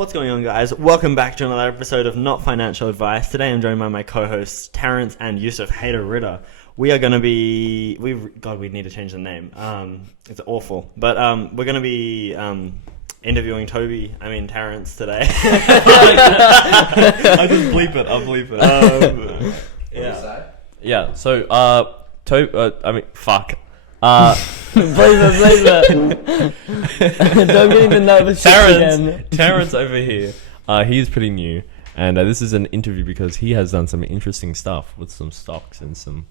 What's going on, guys? Welcome back to another episode of Not Financial Advice. Today I'm joined by my co-hosts Terrance and Yusuf Hader Ritter. We are going to be... we need to change the name. It's awful. But we're going to be interviewing Terrance today. I just bleep it. I'll bleep it. Yeah, so, fuck. Believe it. Don't get into nervous again. Terrance over here, he is pretty new, and this is an interview because he has done some interesting stuff with some stocks and some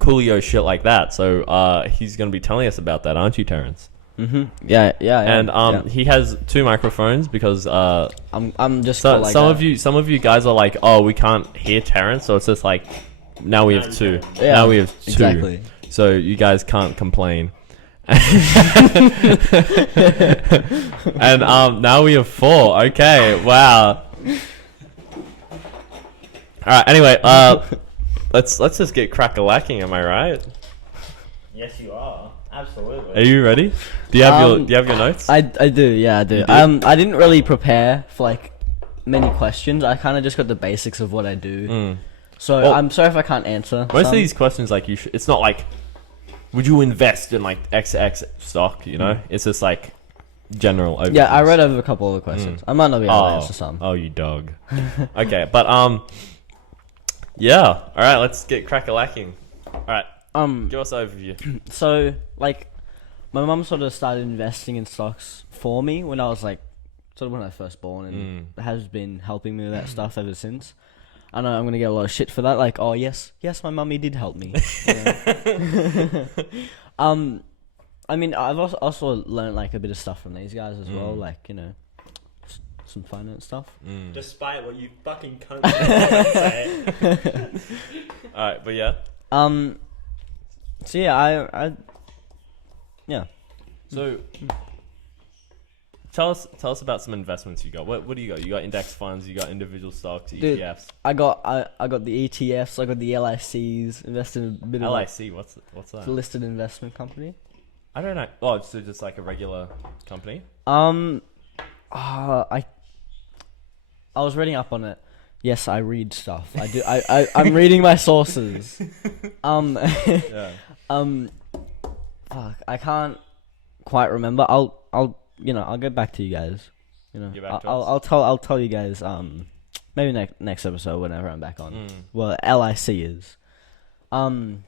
coolio shit like that. So he's going to be telling us about that, aren't you, Terrance? Mm-hmm. Yeah. And he has two microphones because I'm just some that. of you guys are like, oh, we can't hear Terrance, so it's just like now we have two. Yeah, now we have two. Exactly. So you guys can't complain. And now we have four. Okay, wow. Alright, anyway, let's just get crack-a-lacking, am I right? Yes, you are. Absolutely. Are you ready? Do you have your notes? I do, yeah, I do. You do? I didn't really prepare for like many questions. I kind of just got the basics of what I do. So Well, I'm sorry if I can't answer. Most of these questions, like, it's not like, would you invest in like XX stock, you know? It's just like general overviews. Yeah, I read over a couple of the questions. I might not be able to answer some. Oh, you dog. Okay, but yeah. All right, let's get crack-a-lacking. All right, give us an overview. So like, my mum sort of started investing in stocks for me when I was like, sort of when I was first born, and has been helping me with that stuff ever since. I know I'm gonna get a lot of shit for that. Like, oh yes, my mummy did help me. I mean, I've also learned like a bit of stuff from these guys as well. Like, you know, some finance stuff. Despite what you fucking cunt say. Alright, but yeah. So yeah, yeah. So tell us about some investments you got. What do you got? You got index funds, you got individual stocks, Dude, ETFs. I got the ETFs, I got the LICs, invested in a bit of LIC, what's that? It's a listed investment company. I don't know. Oh, so just like a regular company? I was reading up on it. Yes, I read stuff. I do. I'm reading my sources. Yeah. Fuck, I can't quite remember. I'll get back to you guys. You know, Get back to I'll tell you guys. Maybe next episode whenever I'm back on. Well, LIC is. I'm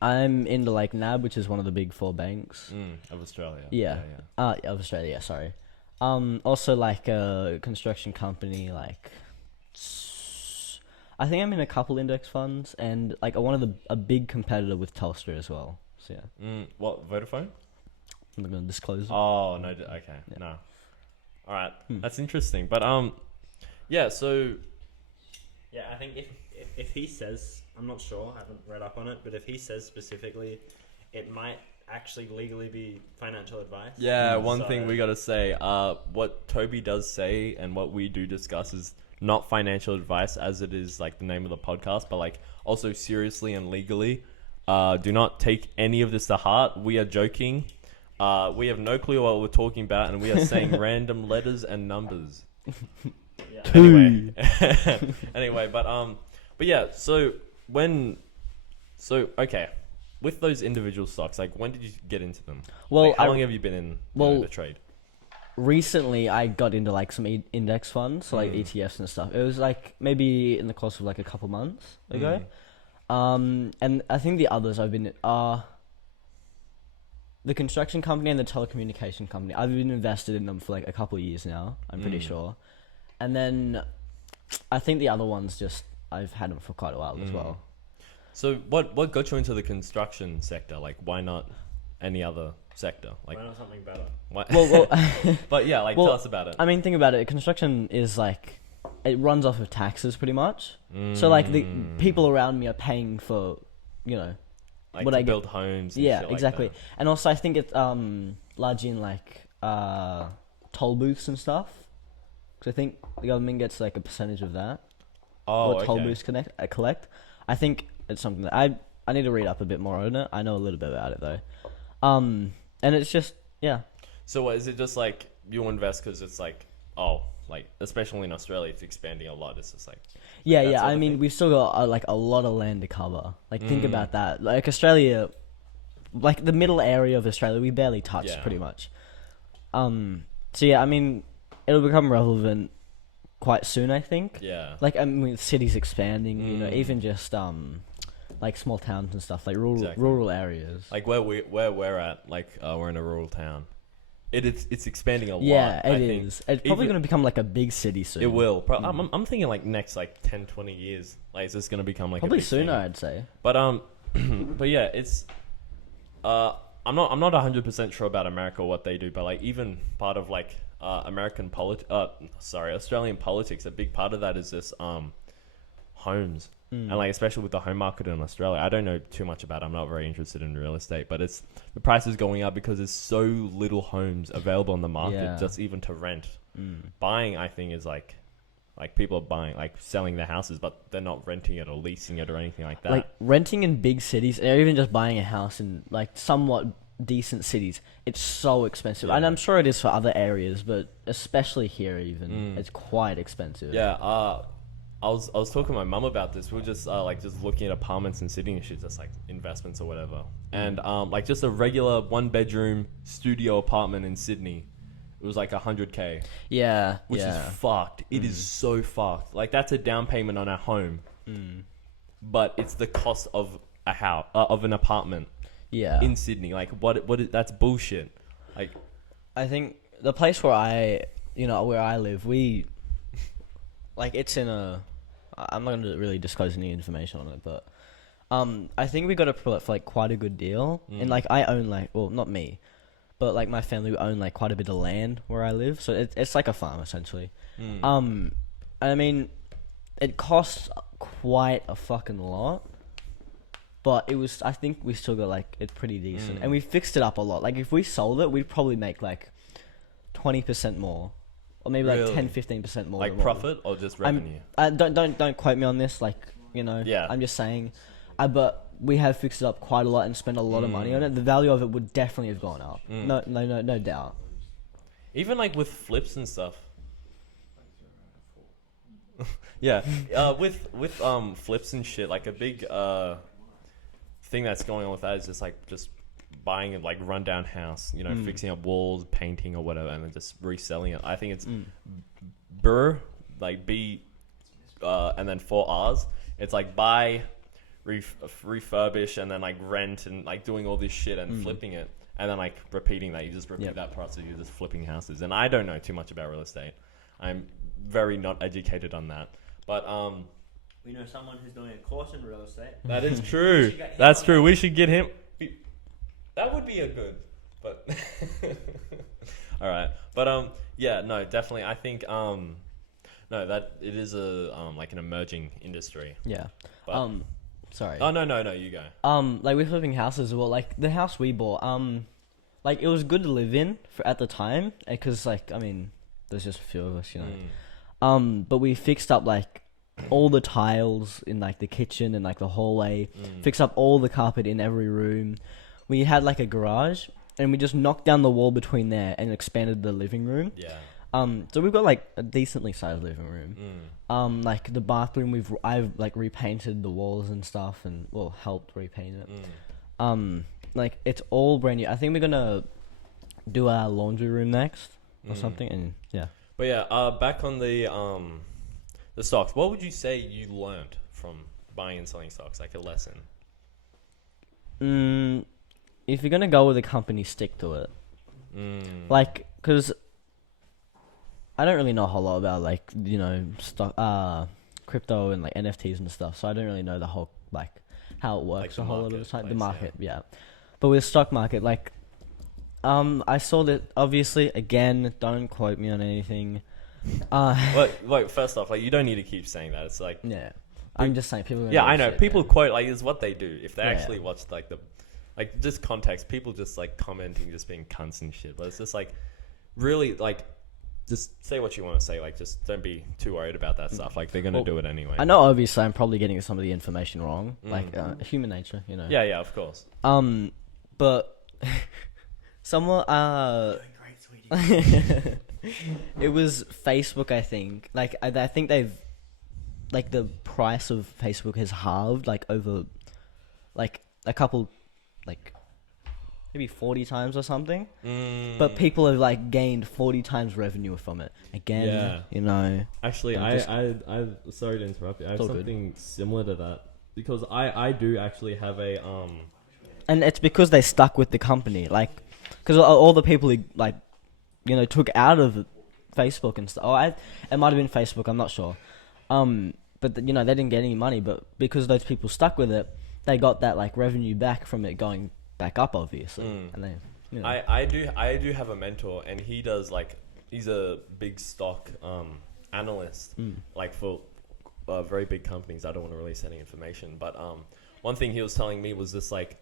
into like NAB, which is one of the big four banks. Of Australia. Yeah. Of Australia. Yeah, sorry. Also like a construction company. Like, I think I'm in a couple index funds and like a big competitor with Telstra as well. So yeah. What, Vodafone? I'm not gonna disclose it. Oh no. Okay. Yeah. No. All right. That's interesting. But yeah. So Yeah, I think if he says, I'm not sure, I haven't read up on it, but if he says specifically, it might actually legally be financial advice. yeah, one thing we gotta say, what Toby does say and what we do discuss is not financial advice, as it is like the name of the podcast, but like also seriously and legally. Do not take any of this to heart. We are joking. We have no clue what we're talking about, and we are saying random letters and numbers. Yeah. Anyway, but yeah. So okay, with those individual stocks, like when did you get into them? Well, Like, how long have you been in the trade? Recently, I got into like some index funds, so like ETFs and stuff. It was like maybe in the course of like a couple months ago. And I think the others I've been are the construction company and the telecommunication company. I've been invested in them for like a couple of years now, I'm pretty sure. And then I think the other ones just I've had them for quite a while as well. So what got you into the construction sector? Like, why not any other sector? Like, Why not something better? why? Well, But yeah, like, tell us about it. I mean, think about it. Construction is like, it runs off of taxes pretty much. So like the people around me are paying for, you know, like what to I build homes. And yeah, shit like exactly. that. And also I think it's largely in like toll booths and stuff. Because I think the government gets like a percentage of that. Oh, what toll okay. booths collect. I think it's something that I need to read up a bit more on it. I know a little bit about it though. And it's just, yeah. So what, is it just like you invest because it's like like especially in Australia, it's expanding a lot. It's just like Yeah, that yeah. sort I of mean, thing. we've still got like a lot of land to cover. Like, think about that. Like Australia, like the middle area of Australia, we barely touched Yeah. pretty much. So yeah, I mean, it'll become relevant quite soon, I think. Yeah. Like, I mean, cities expanding, you know, even just like small towns and stuff, like Exactly. rural areas. Like where we're at, like we're in a rural town. It's expanding a lot. Yeah, I it think. is. It's probably Even- going to become like a big city soon. It will. I'm thinking like next like 10, 20 years. Like it's just gonna become like Probably a big sooner, thing. I'd say. But but yeah, it's I'm not 100% sure about America what they do, but like even part of like Australian politics, a big part of that is this homes. And like especially with the home market in Australia, I don't know too much about it. I'm not very interested in real estate, but it's the price is going up because there's so little homes available on the market, Yeah. just even to rent. Buying, I think, is like people are buying, like selling their houses, but they're not renting it or leasing it or anything like that. Like renting in big cities, or even just buying a house in like somewhat decent cities, it's so expensive. Yeah. And I'm sure it is for other areas, but especially here, even it's quite expensive. Yeah, I was talking to my mum about this. We were just just looking at apartments in Sydney and shit, just like investments or whatever. And like just a regular 1-bedroom studio apartment in Sydney, it was like 100K, Yeah, which yeah. is fucked. It is so fucked. Like that's a down payment on a home, but it's the cost of a house of an apartment Yeah. in Sydney. Like that's bullshit. Like I think the place where where I live, like it's in a. I'm not gonna really disclose any information on it, but I think we got it for like quite a good deal. And like I own not me, but like my family own like quite a bit of land where I live, so it's like a farm essentially. I mean, it costs quite a fucking lot, but I think we still got like it pretty decent, and we fixed it up a lot. Like if we sold it, we'd probably make like 20% more. Or maybe like Really? 10-15% more. like than what we- profit or just revenue. don't quote me on this. Like Yeah. I'm just saying. But we have fixed it up quite a lot and spent a lot of money on it. The value of it would definitely have gone up. No doubt. Even like with flips and stuff. Yeah, with flips and shit, like a big thing that's going on with that is just buying a like rundown house, fixing up walls, painting or whatever, and then just reselling it. I think it's B, and then 4 R's. It's like buy, refurbish, and then like rent and like doing all this shit and flipping it, and then like repeating that. You just repeat that process. You're just flipping houses. And I don't know too much about real estate. I'm very not educated on that. But We know someone who's doing a course in real estate. that is true. should get him That's on true. that. We should get him. That would be a good. But all right. But yeah, no, definitely. I think no, that it is a like an emerging industry. Yeah. But, Sorry. oh no, you go. Like we're flipping houses as well. Like the house we bought, like it was good to live in at the time, because like I mean, there's just a few of us, But we fixed up like all the tiles in like the kitchen and like the hallway. Fixed up all the carpet in every room. We had like a garage, and we just knocked down the wall between there and expanded the living room. Yeah. So we've got like a decently sized living room. Like the bathroom, I've like repainted the walls and stuff, and helped repaint it. Like it's all brand new. I think we're gonna do our laundry room next or something, and yeah. But yeah, back on the stocks. What would you say you learned from buying and selling stocks? Like a lesson. If you're gonna go with a company, stick to it. Like, cause I don't really know a whole lot about like stock, crypto and like NFTs and stuff. So I don't really know the whole like how it works Like a the whole lot of the time. The marketplace, market, yeah. But with stock market, like, I saw that obviously. Again, don't quote me on anything. Wait, first off, like you don't need to keep saying that. It's like Yeah, I'm just saying people. yeah, I know. People quote like is what they do. If they Yeah. actually watch like just context, people just like commenting, just being cunts and shit. But it's just like really like just say what you want to say. Like just don't be too worried about that stuff. Like they're gonna do it anyway. I know. Obviously, I'm probably getting some of the information wrong. Like human nature, Yeah, of course. But someone Great, sweetie. It was Facebook, I think. Like, I think they've, like, the price of Facebook has halved, like, over, like, a couple, like, maybe 40 times or something. But people have, like, gained 40 times revenue from it. Again, Yeah. you know. Actually, I sorry to interrupt you. I have It's all good. something similar to that because I do actually have a And it's because they stuck with the company. Like, because all the people who, like, you know, took out of Facebook and stuff. It might have been Facebook, I'm not sure. But, you know, they didn't get any money. But because those people stuck with it, they got that, like, revenue back from it going back up, obviously. And they, you know. I do have a mentor, and he does like he's a big stock analyst, like for very big companies. I don't want to release any information, but one thing he was telling me was just like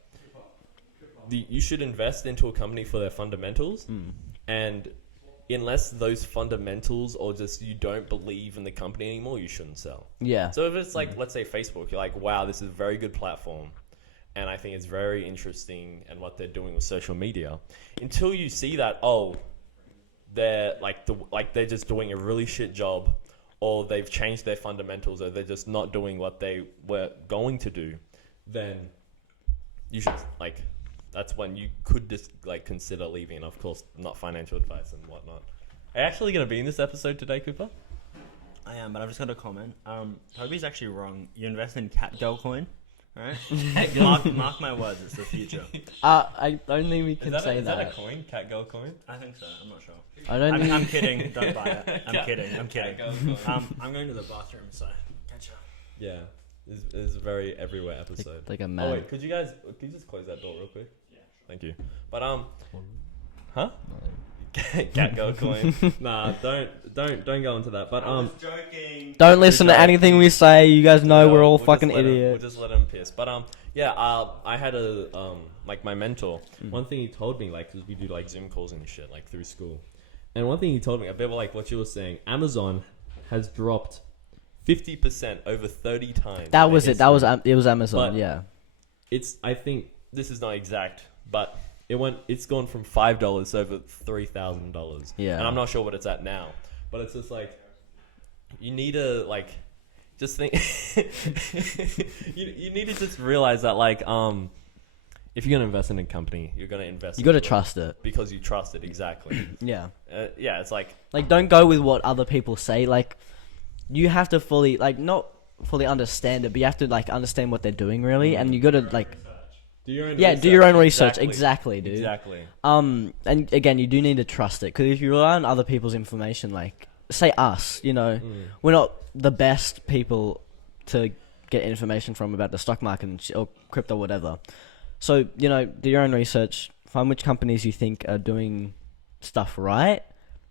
you should invest into a company for their fundamentals, and unless those fundamentals or just you don't believe in the company anymore, you shouldn't sell. Yeah. So if it's like let's say Facebook, you're like, wow, this is a very good platform. And I think it's very interesting and what they're doing with social media. Until you see that, they're they're just doing a really shit job, or they've changed their fundamentals, or they're just not doing what they were going to do, then you should that's when you could just consider leaving. And of course, not financial advice and whatnot. Are you actually going to be in this episode today, Cooper? I am, but I've just got a comment. Toby's actually wrong. You invest in Catgirl coin, right? mark my words, it's the future. I don't think we can say is that a coin? Catgirl coin? I think so. I'm not sure. I don't think... I'm kidding. Don't buy it. I'm kidding. Catgirl coin. I'm going to the bathroom, so catch up. Yeah. This is a very everywhere episode. Like a Oh man. wait, could you just close that door real quick? Yeah. Thank you. But huh? Catgirl coin. Nah, don't go into that. But joking. Don't listen to anything we say. You guys know no, we're all we'll fucking just let him- idiots. We'll just let him piss. But yeah, I had a my mentor. One thing he told me, because we do Zoom calls and shit through school, and one thing he told me, a bit like what you were saying, Amazon has dropped 50% over 30 times. That in was their it. That was history. it was Amazon. But- yeah. I think this is not exact, but it's gone from $5 to over $3,000. Yeah. And I'm not sure what it's at now, but it's just you need to just think you need to just realize that if you're gonna invest in a company, you're gonna invest. You got to into it trust it. because you trust it exactly. Yeah. Yeah, it's Like, don't go with what other people say. You have to fully, not fully understand it, but you have to, understand what they're doing, really. And you got to, do your own do your own research. Exactly, dude. Exactly. And again, you do need to trust it. Because if you rely on other people's information, say us, we're not the best people to get information from about the stock market or crypto, whatever. So, do your own research, find which companies you think are doing stuff right,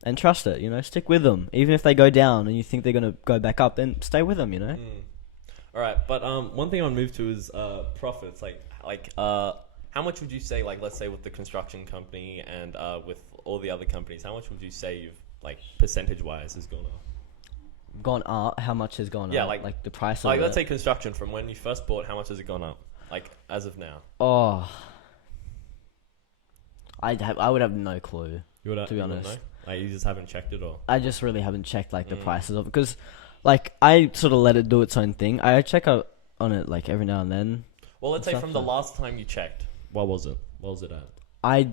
and trust it, stick with them. Even if they go down and you think they're going to go back up, then stay with them, All right, but one thing I'll move to is profits. How much would you say, let's say with the construction company and with all the other companies, how much would you say you've, percentage-wise has gone up? Gone up? How much has gone Yeah, up? The price of let's it? say construction, from when you first bought, how much has it gone up? As of now. Oh. I would have no clue. You would To be honest. know? You just haven't checked it all? I just really haven't checked the prices of it because I sort of let it do its own thing. I check out on it every now and then. Well, let's say What's from up the there? last time you checked, what was it? What was it at? I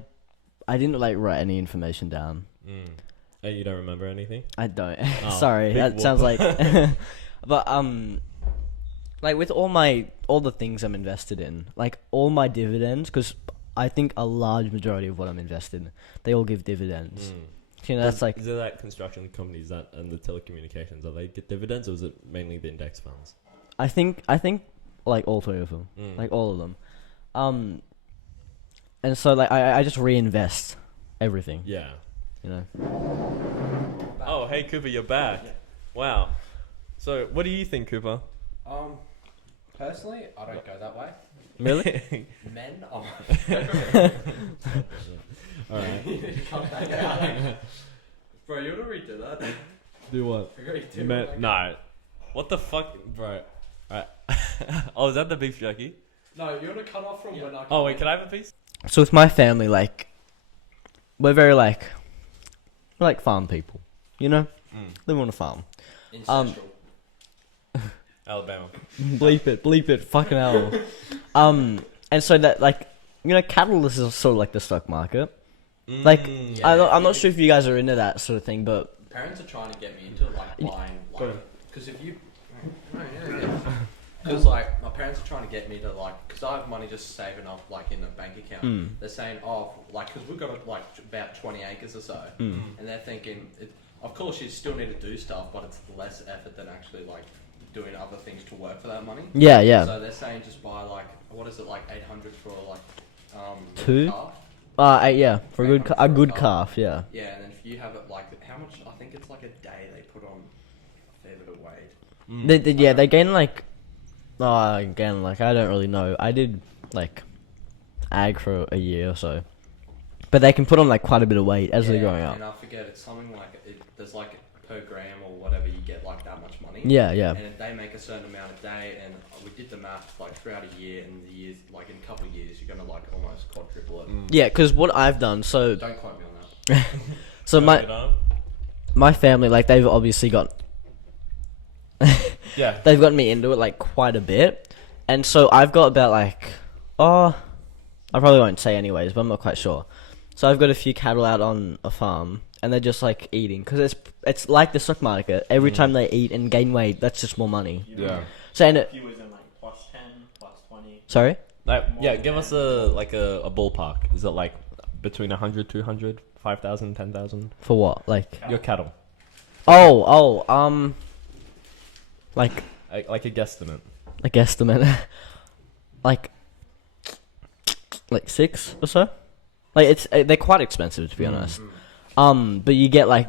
didn't write any information down. Oh, you don't remember anything? I don't. Oh, Sorry, big that whoop. sounds like. But with all the things I'm invested in, all my dividends, because I think a large majority of what I'm invested in, they all give dividends. That's Is it that construction companies and the telecommunications, are they get dividends, or is it mainly the index funds? I think all three of them, all of them, and so I just reinvest everything. Yeah. Oh, hey Cooper, you're back. Wow. So, what do you think, Cooper? Personally, I don't go that way. Really? Men are. Alright. Bro, you want to redo that? Do what? Redo it. No. What the fuck, bro? Alright. Oh, is that the beef jerky? No, you want to cut off from when I. Oh wait, can I have a piece? So with my family, we're very We're like farm people, you know. Live on a farm. Ancestral. Alabama. Bleep it, fucking hell. And so that like, you know, cattle is sort of like the stock market. Like, I'm not sure if you guys are into that sort of thing, but Parents are trying to get me into like buying, like, because if you, because like my parents are trying to get me to like, because I have money just saving up like in the bank account. They're saying, oh, like, because we've got like about 20 acres or so, and they're thinking, of course you still need to do stuff, but it's less effort than actually like doing other things to work for that money. yeah. So they're saying just buy like, what is it, like 800 for like Two? calf? Yeah, for a good calf, yeah. Yeah, and then if you have it like, how much? I think it's like a day they put on a fair bit of weight. They gain like, again, like I don't really know. I did like ag for a year or so, but they can put on like quite a bit of weight as they're growing up. And I forget, it's something like there's like per gram or whatever you get like that much money. Yeah. And if they make a certain amount a day, and we did the math like throughout a year, and the years like in a couple of years you're gonna like almost quadruple it. Yeah, because what I've done, so Don't quote me on that. so my family, like they've obviously got Yeah. they've gotten me into it like quite a bit, and so I've got about like I probably won't say anyways, but I'm not quite sure. So I've got a few cattle out on a farm, and they're just like eating because it's like the stock market. Every time they eat and gain weight, that's just more money. Yeah. So and Viewers in like plus 10, plus 20. sorry. Like, yeah, give us a ballpark. Is it like between 100, 200, 5,000, 10,000? For what? Like Your cattle. like Like a guesstimate. a guesstimate, like 6 or so. Like they're quite expensive to be honest. But you get like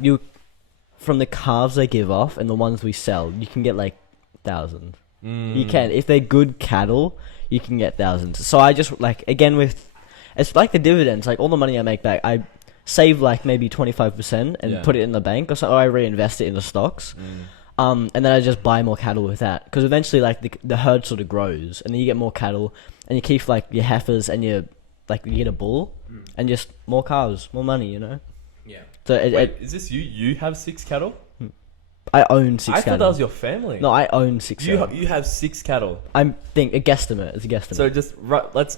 from the calves they give off and the ones we sell, you can get like thousands. You can, if they're good cattle, you can get thousands. So I just like, again, it's like the dividends, like all the money I make back, I save like maybe 25% and put it in the bank, or I reinvest it into stocks. And then I just buy more cattle with that, because eventually like the herd sort of grows, and then you get more cattle, and you keep like your heifers, and you get a bull, and just more calves, more money, you know. Yeah. So Wait, is this you? You have 6 cattle? I own 6 I cattle. thought that was your family. No, I own 6 cattle. You have 6 cattle. A guesstimate. It's a guesstimate. So just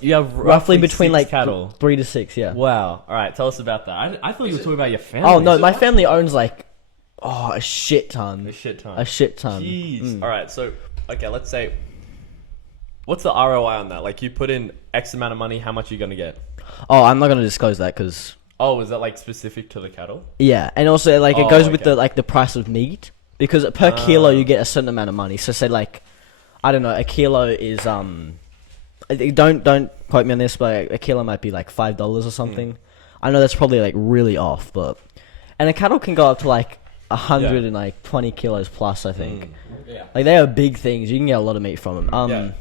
you have roughly between 6 like cattle. 3 to 6, yeah. Wow. All right, tell us about that. I thought you were talking about your family. Oh no, my family owns like a shit ton. A shit ton. A shit ton. Jeez. All right, so okay, let's say, what's the ROI on that? Like, you put in X amount of money, how much are you gonna get? Oh, I'm not gonna disclose that because Oh, is that like specific to the cattle? yeah, and also like it Oh, goes with okay. the price of meat, because per kilo you get a certain amount of money. So say like, I don't know, a kilo is don't quote me on this, but a kilo might be like $5 or something. I know that's probably like really off, but and a cattle can go up to like 120 kilos plus, I think. Yeah. Like they are big things. You can get a lot of meat from them. Yeah.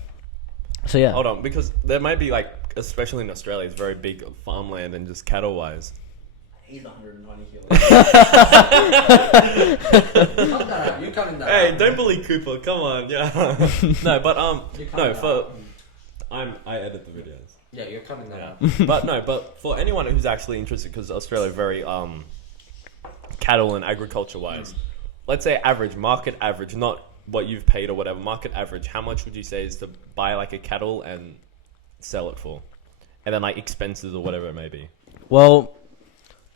So yeah. Hold on, because there might be like, especially in Australia, it's very big farmland and just cattle wise. He's 120 kilos. Cut that out. You're cutting that Hey, out. don't bully Cooper. Come on, yeah. No, but You're cutting no, that for out. I edit the videos. Yeah, you're cutting that out. But for anyone who's actually interested, because Australia is very cattle and agriculture wise, let's say market average, not what you've paid or whatever, market average, how much would you say is to buy like a cattle and sell it for? And then like expenses or whatever it may be. Well,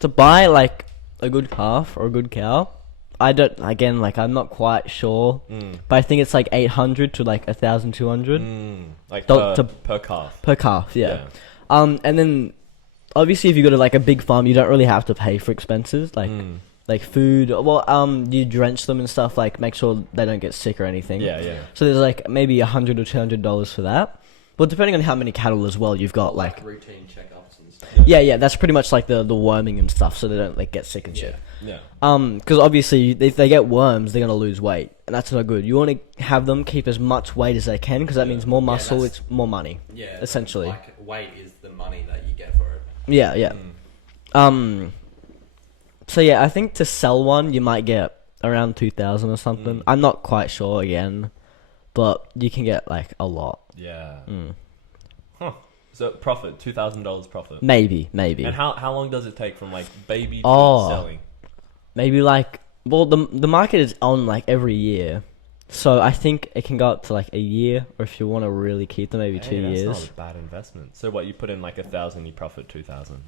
to buy like a good calf or a good cow, I'm not quite sure, but I think it's like 800 to like 1,200 Like per calf. per calf, yeah. And then obviously if you go to like a big farm, you don't really have to pay for expenses like food. Well, you drench them and stuff, like make sure they don't get sick or anything. Yeah. So there's like maybe $100 or $200 for that. But depending on how many cattle as well, you've got like routine checkups and stuff. yeah, that's pretty much like the worming and stuff, so they don't like get sick and shit. Yeah. Because obviously if they get worms, they're gonna lose weight, and that's not good. You want to have them keep as much weight as they can, because that means more muscle, that's- it's more money. Yeah. Essentially. Like weight is the money that you get for it. Yeah. So yeah, I think to sell one, you might get around 2,000 or something. I'm not quite sure again, but you can get like a lot. Yeah. Huh. So profit, $2,000 profit. Maybe. And how long does it take from like baby to Oh. selling? maybe like, well, the market is on like every year, so I think it can go up to like a year, or if you want to really keep them, maybe 2 years. That's not a bad investment. So what, you put in like 1,000, you profit 2,000.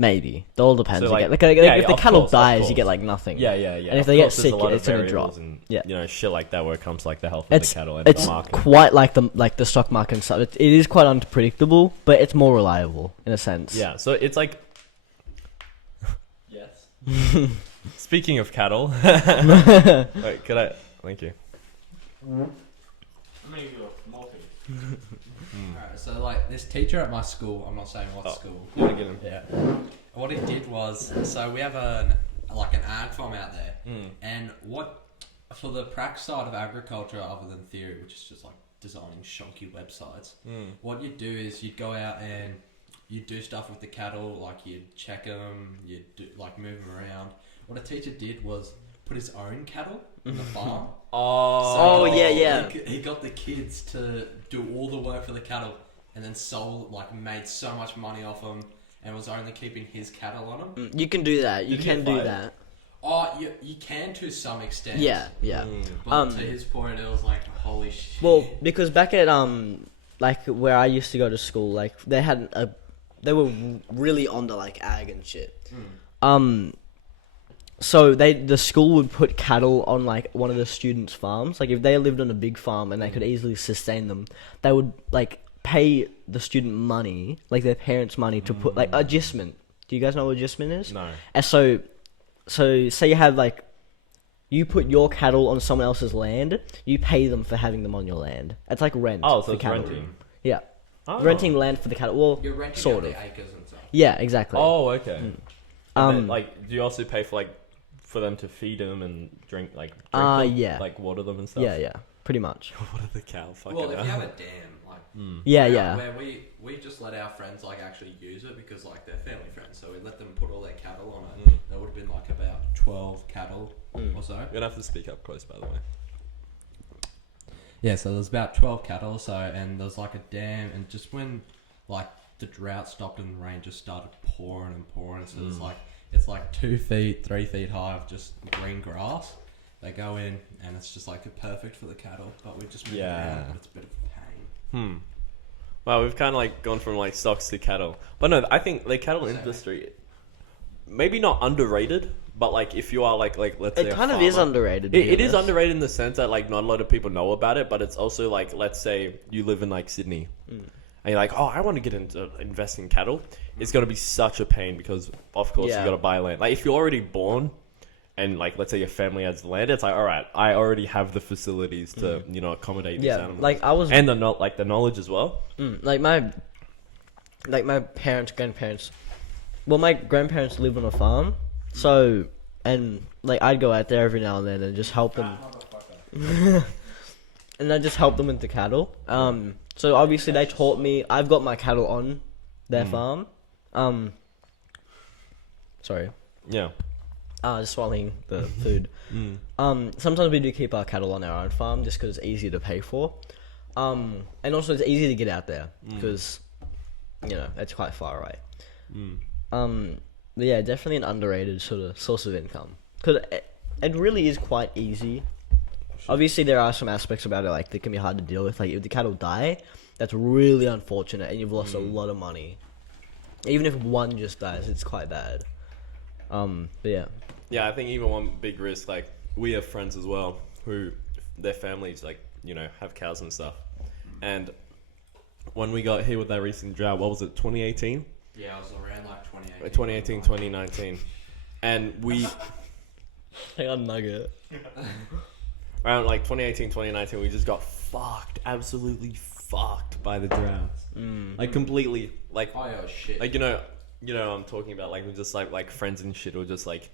Maybe it all depends. So, like, again. Like, yeah, if the of cattle course, of dies, you course. get like nothing. Yeah. And if Of they get course, there's sick, a lot it's of gonna drop. variables and, Yeah. you know, shit like that where it comes to like the health of It's the cattle and it's the market. quite like the stock market and stuff. It is quite unpredictable, but it's more reliable in a sense. Yeah, so it's like. Yes. Speaking of cattle. Wait, could I? Thank you. Alright, so like this teacher at my school, I'm not saying what school. You wanna get him? Yeah. What he did was, so we have an ag farm out there, and what for the prac side of agriculture, other than theory, which is just like designing shonky websites, what you'd do is you'd go out and you'd do stuff with the cattle, like you'd check them, you'd do, like move them around. What a teacher did was put his own cattle on the farm. Oh, yeah. He got the kids to do all the work for the cattle, and then made so much money off them, and was only keeping his cattle on them. You can do that. You Did he can get do fired? that. Oh, you can to some extent. Yeah. But to his point, it was like, holy shit. Well, because back at like where I used to go to school, like they were really onto like ag and shit. So the school would put cattle on like one of the students' farms. Like if they lived on a big farm and they could easily sustain them, they would like pay the student money, like their parents' money, to put like adjustment. Do you guys know what adjustment is? No. And so say you have like, you put your cattle on someone else's land, you pay them for having them on your land. It's like rent. Oh, so for it's cattle. renting. Yeah, Oh. renting land for the cattle. Well, You're renting sort out of. the acres and stuff. Yeah, exactly. Oh, okay. And then, Um, like, do you also pay for like for them to feed them and drink them, yeah. like water them and stuff? Yeah, pretty much. What are the cow? Fucking Well, if hell. you have a dam, like Yeah. where we just let our friends like actually use it because like they're family friends, so we let them put all their cattle on it. There would have been like about 12 cattle or so. You're gonna have to speak up close, by the way. Yeah, so there's about 12 cattle or so, and there's like a dam, and just when like the drought stopped and the rain just started pouring and pouring, so it's like 2 feet, 3 feet high of just green grass. They go in, and it's just like perfect for the cattle, but we just move around, but it's a bit of a pain. Well, we've kind of like gone from like stocks to cattle, but no, I think the cattle industry, maybe not underrated, but like if you are like let's say It a kind of is farmer- underrated. It is underrated in the sense that like not a lot of people know about it, but it's also like, let's say you live in like Sydney, and you're like, oh, I want to get into invest in cattle. It's gonna be such a pain because of course Yeah. you gotta buy land. Like if you're already born, and like let's say your family has the land, it's like, all right, I already have the facilities to accommodate these animals. Like I was, and the the knowledge as well. like my grandparents. Well, my grandparents live on a farm, so and like I'd go out there every now and then and just help them. And I just help them with the cattle. So obviously they taught me. I've got my cattle on their farm. Sorry. Yeah. Just swallowing the food. Sometimes we do keep our cattle on our own farm just because it's easier to pay for. And also it's easy to get out there because, it's quite far away. But yeah, definitely an underrated sort of source of income. Because it really is quite easy. Obviously there are some aspects about it like that can be hard to deal with. Like if the cattle die, that's really unfortunate and you've lost a lot of money. Even if one just dies, it's quite bad. But yeah. Yeah, I think even one big risk, like we have friends as well who their families like, have cows and stuff. And when we got hit with that recent drought, what was it, 2018? Yeah, it was around like 2018, 2019. And we, Hang on, Nugget. around like 2018, 2019, we just got fucked, absolutely fucked by the droughts. Like completely, like, Oh yeah, shit. like, I'm talking about, like, we're just like friends and shit, we're just like,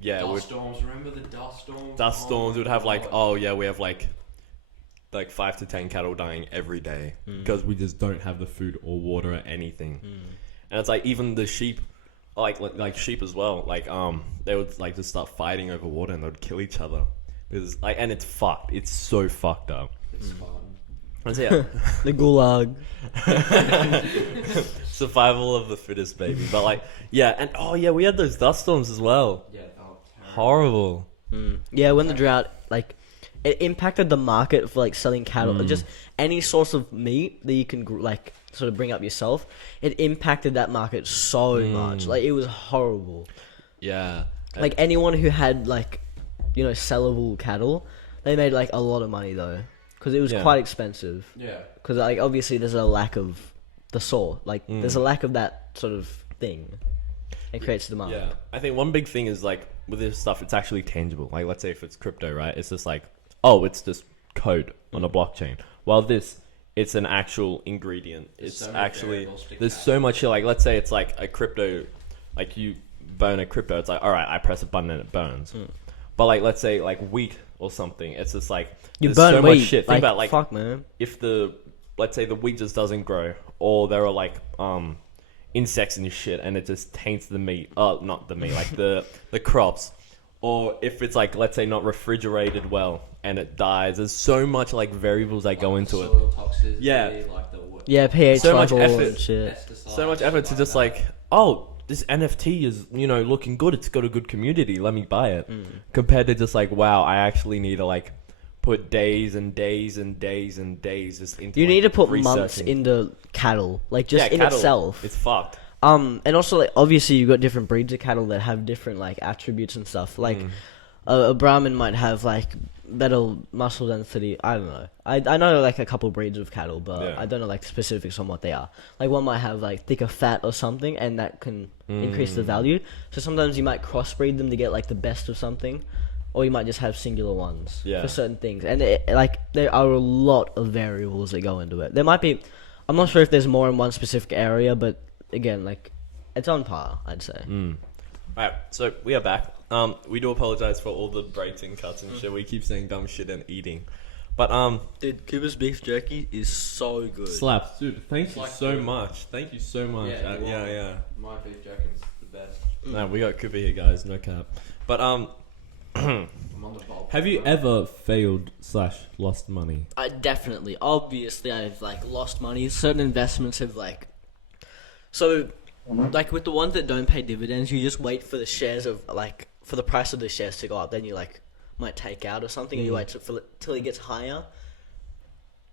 yeah, dust storms. Remember the dust storms? dust storms my would have like, God. oh yeah, we have like 5 to 10 cattle dying every day because we just don't have the food or water or anything. And it's like even the sheep, like sheep as well, like they would like just start fighting over water and they would kill each other. Because like, and it's fucked. It's so fucked up. It's fun. And so, yeah, The gulag. survival of the fittest, baby. But like, yeah, and oh yeah, we had those dust storms as well. Yeah, oh, horrible. Yeah, when the drought, like, it impacted the market for like selling cattle, just any source of meat that you can like sort of bring up yourself. It impacted that market so much. Like, it was horrible. Yeah. Like, anyone who had like, you know, sellable cattle, they made like a lot of money though, because it was quite expensive. Yeah. Because like obviously there's a lack of the saw, like there's a lack of that sort of thing. It creates demand. Yeah, I think one big thing is like with this stuff, it's actually tangible. Like, let's say if it's crypto, right? It's just like, oh, it's just code on a blockchain. While this, it's an actual ingredient. There's It's so many actually variables to there's count. so much. Like, let's say it's like a crypto, like you burn a crypto. It's like, all right, I press a button and it burns. But like, let's say like wheat or something. It's just like You there's burn so wheat. much shit. Think about like fuck, man. if the let's say the wheat just doesn't grow, or there are like insects in your shit and it just taints the meat. Oh, not the meat, like the crops. Or if it's like, let's say, not refrigerated well and it dies. There's so much like variables that go into it. Soil toxicity, Yeah. like the wood. Yeah, pH So much level effort. and shit. Pesticides, So much shit effort to just that. like, oh, this NFT is, you know, looking good. It's got a good community. Let me buy it. Compared to just like, wow, I actually need to like put days and days and days and days just into. You like, need to put months researching. into cattle, like just in cattle, itself. It's fucked. And also like obviously you've got different breeds of cattle that have different like attributes and stuff. Like a Brahmin might have like better muscle density. I don't know. I know like a couple breeds of cattle, but Yeah. I don't know like specifics on what they are. Like one might have like thicker fat or something, and that can increase the value. So sometimes you might crossbreed them to get like the best of something, or you might just have singular ones Yeah. for certain things. And like there are a lot of variables that go into it. There might be. I'm not sure if there's more in one specific area, but again, like it's on par, I'd say. Alright, so we are back. We do apologize for all the breaks and cuts and shit. We keep saying dumb shit and eating. But Dude, Cuba's beef jerky is so good. slaps, dude. Thank It's you like so the- much. Thank you so much. Yeah, you're welcome. Yeah. My beef jerky's the best. No, we got Cooper here, guys. No cap. But I'm on the bowl. have you ever failed / lost money? I definitely, obviously, I've like lost money. Certain investments have like, so, like with the ones that don't pay dividends, you just wait for the shares of like for the price of the shares to go up. Then you like might take out or something, or you wait till it gets higher.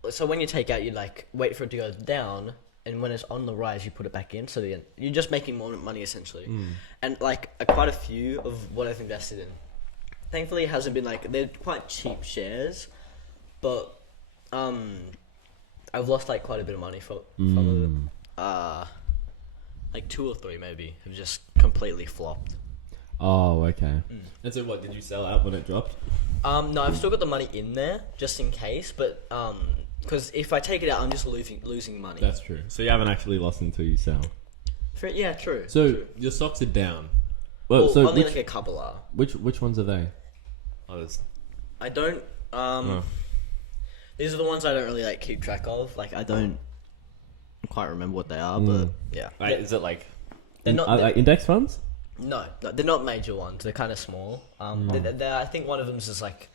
So when you take out, you like wait for it to go down, and when it's on the rise, you put it back in. So you're just making more money essentially. And like quite a few of what I've invested in, thankfully, it hasn't been like they're quite cheap shares, but I've lost like quite a bit of money from them. Like 2 or 3 maybe have just completely flopped. Oh, okay. And so what, did you sell out when it dropped? No, I've still got the money in there just in case, but because if I take it out, I'm just losing money. That's true. So you haven't actually lost until you sell. Yeah, true. So true. your stocks are down. Well, Well, so only which, like a couple are. which ones are they? Oh, there's... I don't. These are the ones I don't really like keep track of. Like I don't quite remember what they are, but yeah. Right, is it like... They're not. like index funds? No, they're not major ones. They're kind of small. I think one of them's just like,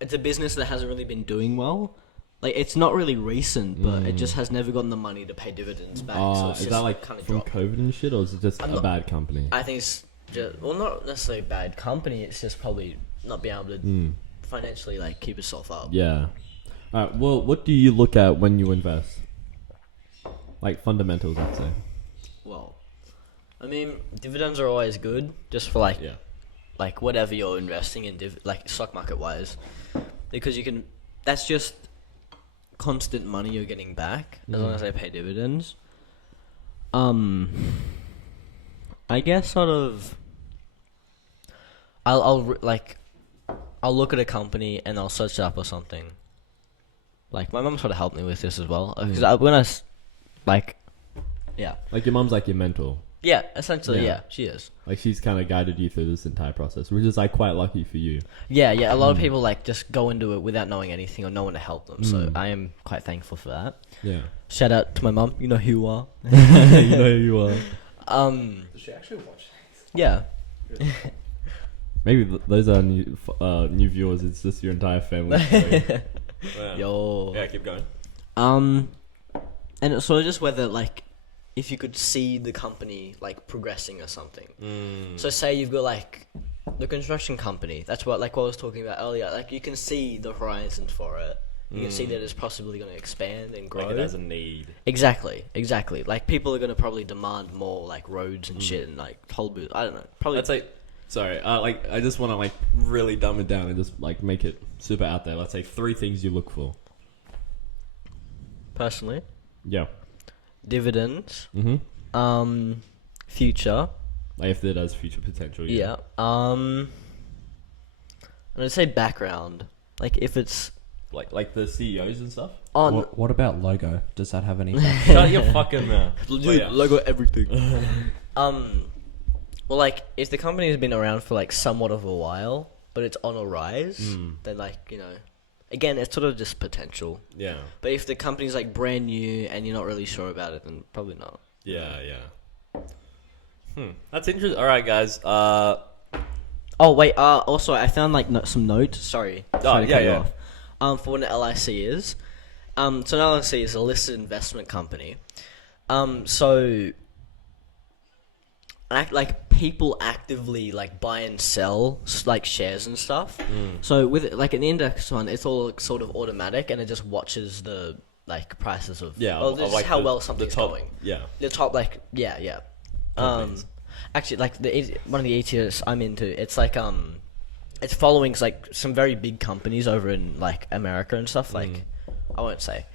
it's a business that hasn't really been doing well. Like it's not really recent, but it just has never gotten the money to pay dividends back. So it's Is just that like kind of from dropped. COVID and shit, or is it just I'm a not- bad company? I think it's just not necessarily a bad company. It's just probably not being able to financially like keep itself up. Yeah. Alright, well, what do you look at when you invest? Like fundamentals, I'd say. Well, I mean, dividends are always good, just for like Yeah. like whatever you're investing in, like stock market wise, because you can. That's just constant money you're getting back as long as they pay dividends. I guess sort of. I'll look at a company and I'll search it up or something. Like my mum sort of helped me with this as well because when I like, yeah. Like your mum's like your mentor. Yeah, essentially, Yeah. yeah, she is. Like she's kind of guided you through this entire process, which is like quite lucky for you. Yeah, a lot of people like just go into it without knowing anything or no one to help them. So I am quite thankful for that. Yeah. Shout out to my mum. You know who you are. You know who you are. Does she actually watch these? Yeah. Maybe those are new viewers. It's just your entire family. Yeah. Yo. Yeah, keep going. And it's sort of just whether like if you could see the company like progressing or something. Mm. So say you've got like the construction company. That's what I was talking about earlier. Like you can see the horizons for it. You can see that it's possibly going to expand and grow. Like it has a need. Exactly. Like people are going to probably demand more like roads and shit and like toll booths. I don't know. Probably. Let's say, sorry, like I just want to like really dumb it down and just like make it super out there. Let's say 3 things you look for. Personally, Yeah. dividends. Mm-hmm. Future. Like if it has future potential. Yeah. I'm gonna say background. Like if it's Like the CEOs and stuff. on What about logo? Does that have any? Shut your fucking mouth. logo everything. Well, like if the company has been around for like somewhat of a while, but it's on a rise, then like again, it's sort of just potential. Yeah. But if the company's like brand new and you're not really sure about it, then probably not. Yeah. That's interesting. All right, guys. Oh wait. Also, I found like some notes. Sorry. Sorry to yeah, cut you yeah. off. For what an LIC is. So an LIC is a listed investment company. So like people actively like buy and sell like shares and stuff. So with like an index fund, it's all sort of automatic and it just watches the like prices of just like how the- well the something's top, going. Yeah. The top yeah. Companies. Actually, like one of the ETFs I'm into, it's like it's following like some very big companies over in like America and stuff. Like I won't say,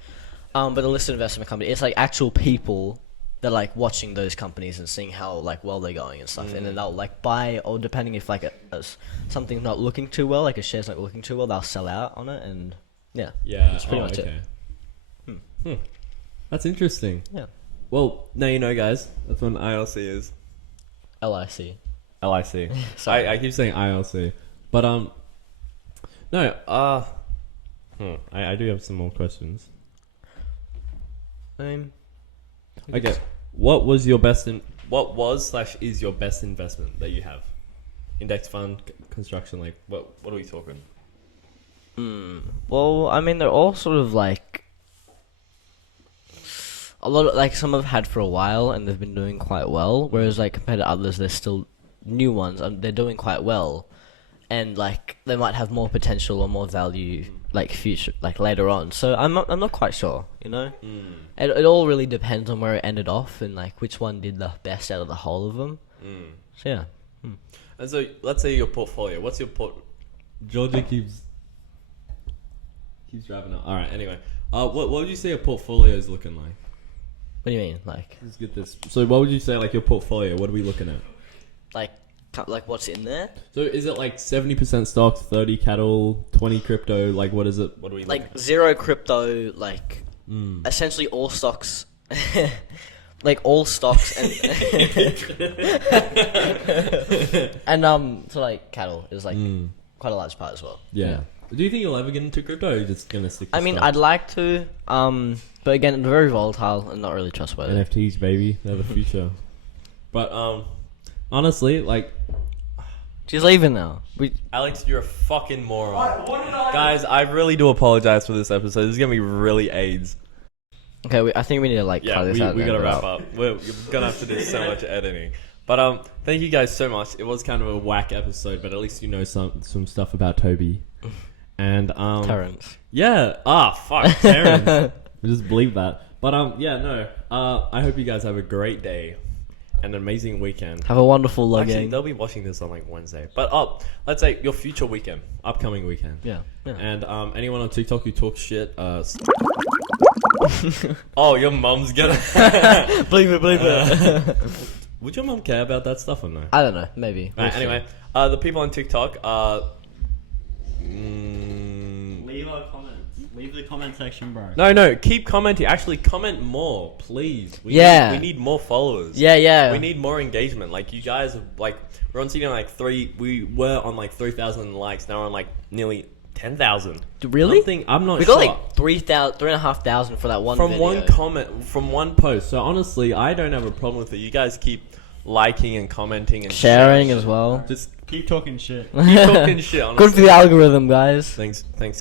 but a listed investment company. It's like actual people that like watching those companies and seeing how like well they're going and stuff, and then they'll like buy, or depending if like something's not looking too well, like a share's not looking too well, they'll sell out on it, and yeah, That's pretty much it. That's interesting. Yeah. Well, now you know, guys. That's what an ILC is. LIC. LIC. Sorry. I keep saying ILC, but no. I do have some more questions. Okay, what was your best / is your best investment that you have? Index fund, construction, like what are we talking? Well, I mean, they're all sort of like a lot of like some I've had for a while and they've been doing quite well. Whereas like compared to others, there's still new ones and they're doing quite well, and like they might have more potential or more value like future like later on. So I'm not quite sure. It all really depends on where it ended off and like which one did the best out of the whole of them. So yeah. And so let's say your portfolio. What's your Georgia keeps driving up. All right. Anyway, what would you say your portfolio is looking like? What do you mean, like? Let's get this. So what would you say like your portfolio? What are we looking at? Like what's in there? So is it like 70% stocks, 30 cattle, 20 crypto? Like what is it? What are we Like looking at? 0 crypto, like essentially all stocks, like all stocks and so like cattle is like quite a large part as well. Yeah. Do you think you'll ever get into crypto, or are you just gonna stick to I mean, stocks? I'd like to, but again, they're very volatile and not really trustworthy. NFTs, baby, they're the future. But honestly, like, She's leaving now. Alex, you're a fucking moron. What did I Guys, I really do apologize for this episode. This is gonna be really AIDS. Okay, I think we need to like cut this out. we and gotta end it wrap up. We're gonna have to do so much editing. But thank you guys so much. It was kind of a whack episode, but at least you know some stuff about Toby. And Terrance. Yeah. Fuck, Terrance. We just believe that. But I hope you guys have a great day and an amazing weekend. Have a wonderful Actually, logging. they'll be watching this on like Wednesday. But let's say your future weekend, upcoming weekend. Yeah. And anyone on TikTok who talks shit, oh, your mum's gonna Believe it. Would your mum care about that stuff or no? I don't know. Maybe. Right, We'll anyway, the people on TikTok Leave our comments. Leave the comment section, bro. No, keep commenting. Actually, comment more, please. We need more followers. see. Yeah. We need more engagement. Like, you guys, like, we're on sitting on like we were on like 3,000 likes. Now we're on like nearly 10,000. Really? I'm not We sure. got like 3,500 for that one From video. one comment, from one post. So honestly, I don't have a problem with it. You guys keep liking and commenting and Sharing as well. Just Keep talking shit. keep talking shit. Honestly. Good for the algorithm, guys. Thanks, guys.